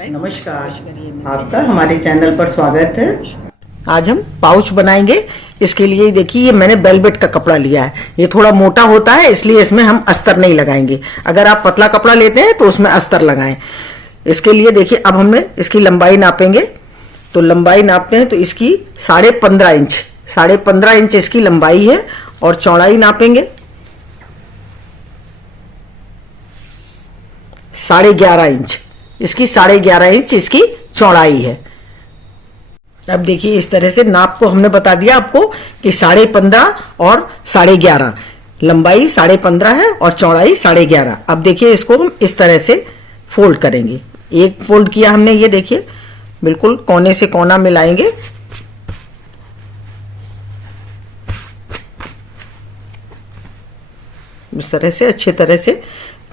नमस्कार, आपका हमारे चैनल पर स्वागत है। आज हम पाउच बनाएंगे। इसके लिए देखिए ये मैंने वेलवेट का कपड़ा लिया है। ये थोड़ा मोटा होता है इसलिए इसमें हम अस्तर नहीं लगाएंगे। अगर आप पतला कपड़ा लेते हैं तो उसमें अस्तर लगाएं। इसके लिए देखिए अब हमने इसकी लंबाई नापेंगे। तो लंबाई नापते हैं तो इसकी 15.5 इंच इसकी लंबाई है और चौड़ाई नापेंगे 11.5 इंच। इसकी 11.5 इंच इसकी चौड़ाई है। अब देखिए इस तरह से नाप को हमने बता दिया आपको कि 15.5 और 11.5, लंबाई 15.5 है और चौड़ाई 11.5। अब देखिए इसको हम इस तरह से फोल्ड करेंगे। एक फोल्ड किया हमने, ये देखिए बिल्कुल कोने से कोना मिलाएंगे। इस तरह से अच्छे तरह से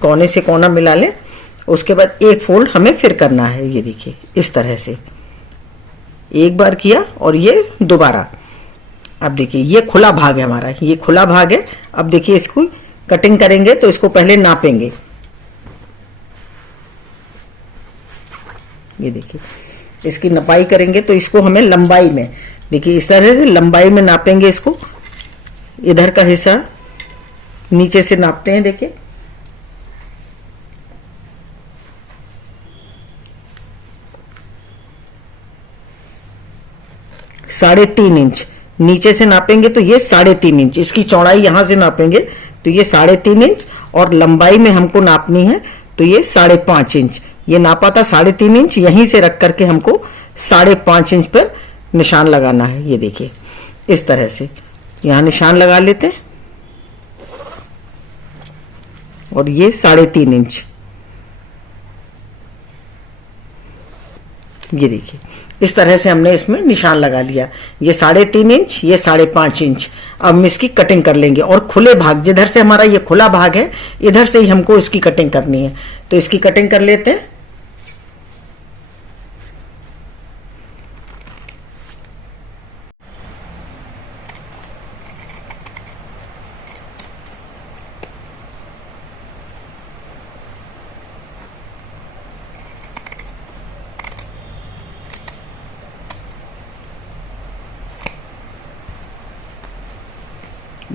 कोने से कोना मिला लें। उसके बाद एक फोल्ड हमें फिर करना है। ये देखिए इस तरह से एक बार किया और ये दोबारा। अब देखिए ये खुला भाग है हमारा, ये खुला भाग है। अब देखिए इसको कटिंग करेंगे तो इसको पहले नापेंगे। ये देखिए इसकी नपाई करेंगे तो इसको हमें लंबाई में, देखिए इस तरह से लंबाई में नापेंगे इसको। इधर का हिस्सा नीचे से नापते हैं। देखिए साढ़े 3 इंच नीचे से नापेंगे तो ये 3.5 इंच। इसकी चौड़ाई यहां से नापेंगे तो ये 3.5 इंच और लंबाई में हमको नापनी है तो ये 5.5 इंच। ये नापा था 3.5 इंच, यहीं से रख करके हमको 5.5 इंच पर निशान लगाना है। ये देखिए इस तरह से यहां निशान लगा लेते हैं और ये 3.5 इंच। ये देखिए इस तरह से हमने इसमें निशान लगा लिया। ये 3.5 इंच, ये 5.5 इंच। अब हम इसकी कटिंग कर लेंगे और खुले भाग जिधर से हमारा ये खुला भाग है इधर से ही हमको इसकी कटिंग करनी है। तो इसकी कटिंग कर लेते हैं।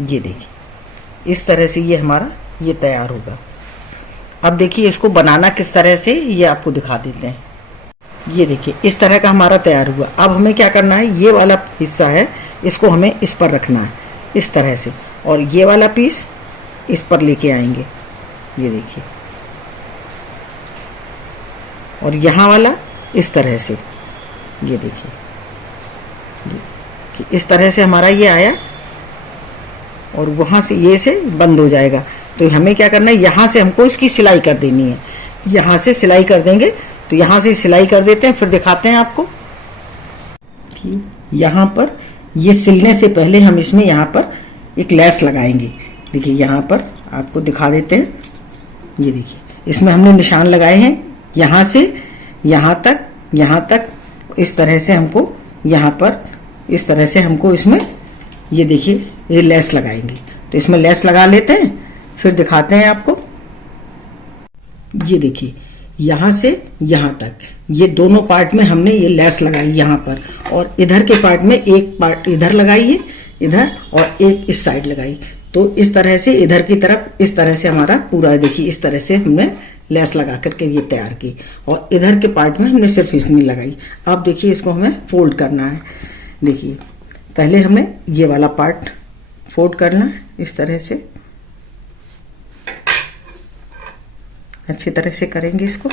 ये देखिए इस तरह से ये हमारा ये तैयार होगा। अब देखिए इसको बनाना किस तरह से ये आपको दिखा देते हैं। ये देखिए इस तरह का हमारा तैयार हुआ। अब हमें क्या करना है, ये वाला हिस्सा है इसको हमें इस पर रखना है इस तरह से, और ये वाला पीस इस पर लेके आएंगे। ये देखिए और यहाँ वाला इस तरह से। ये देखिए कि इस तरह से हमारा ये आया और वहां से ये से बंद हो जाएगा। तो हमें क्या करना है, यहाँ से हमको इसकी सिलाई कर देनी है। यहाँ से सिलाई कर देंगे तो यहाँ से सिलाई कर देते हैं, फिर दिखाते हैं आपको। यहाँ पर ये सिलने से पहले हम इसमें यहाँ पर एक लेस लगाएंगे। देखिए यहाँ पर आपको दिखा देते हैं। ये देखिए इसमें हमने निशान लगाए हैं यहाँ से यहाँ तक इस तरह से हमको यहाँ पर इस तरह से हमको इसमें ये देखिए ये लेस लगाएंगे। तो इसमें लेस लगा लेते हैं, फिर दिखाते हैं आपको। ये देखिए यहाँ से यहाँ तक ये दोनों पार्ट में हमने ये लेस लगाई यहाँ पर, और इधर के पार्ट में एक पार्ट इधर लगाई है इधर, और एक इस साइड लगाई। तो इस तरह से इधर की तरफ इस तरह से हमारा पूरा देखिए इस तरह से हमने लेस लगा करके ये तैयार की, और इधर के पार्ट में हमने सिर्फ इसमें लगाई। अब देखिए इसको हमें फोल्ड करना है। देखिए पहले हमें ये वाला पार्ट फोल्ड करना है इस तरह से, अच्छी तरह से करेंगे इसको,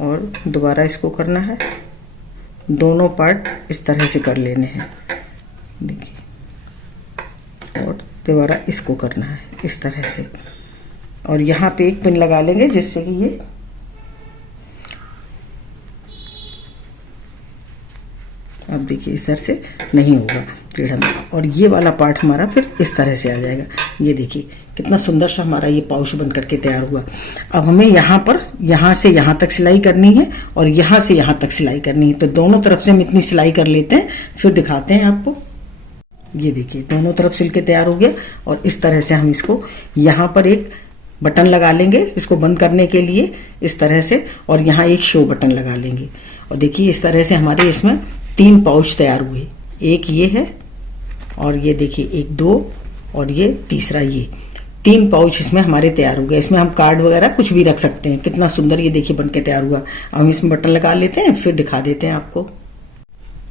और दोबारा इसको करना है। दोनों पार्ट इस तरह से कर लेने हैं। देखिए और दोबारा इसको करना है इस तरह से, और यहाँ पे एक पिन लगा लेंगे जिससे कि ये अब देखिए इस तरह से नहीं होगा टेढ़ा में, और ये वाला पार्ट हमारा फिर इस तरह से आ जाएगा। ये देखिए कितना सुंदर सा हमारा ये पाउच बन करके तैयार हुआ। अब हमें यहाँ पर यहाँ से यहाँ तक सिलाई करनी है और यहाँ से यहाँ तक सिलाई करनी है। तो दोनों तरफ से हम इतनी सिलाई कर लेते हैं, फिर दिखाते हैं आपको। ये देखिए दोनों तरफ सिल के तैयार हो गया, और इस तरह से हम इसको यहाँ पर एक बटन लगा लेंगे इसको बंद करने के लिए इस तरह से, और यहाँ एक शो बटन लगा लेंगे। और देखिए इस तरह से हमारे इसमें 3 पाउच तैयार हुए। एक ये है, और ये देखिए एक 2, और ये तीसरा, ये 3 पाउच इसमें हमारे तैयार हो गए। इसमें हम कार्ड वगैरह कुछ भी रख सकते हैं। कितना सुंदर ये देखिए बन के तैयार हुआ। हम इसमें बटन लगा लेते हैं, फिर दिखा देते हैं आपको।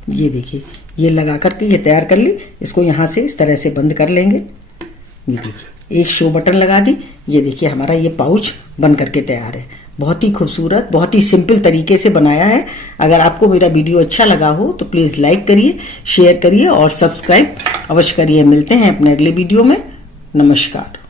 ये देखिए ये लगा करके ये तैयार कर ली। इसको यहाँ से इस तरह से बंद कर लेंगे। ये देखिए एक शो बटन लगा दी। ये देखिए हमारा ये पाउच बन करके तैयार है। बहुत ही खूबसूरत, बहुत ही सिंपल तरीके से बनाया है। अगर आपको मेरा वीडियो अच्छा लगा हो तो प्लीज़ लाइक करिए, शेयर करिए और सब्सक्राइब अवश्य करिए। मिलते हैं अपने अगले वीडियो में। नमस्कार।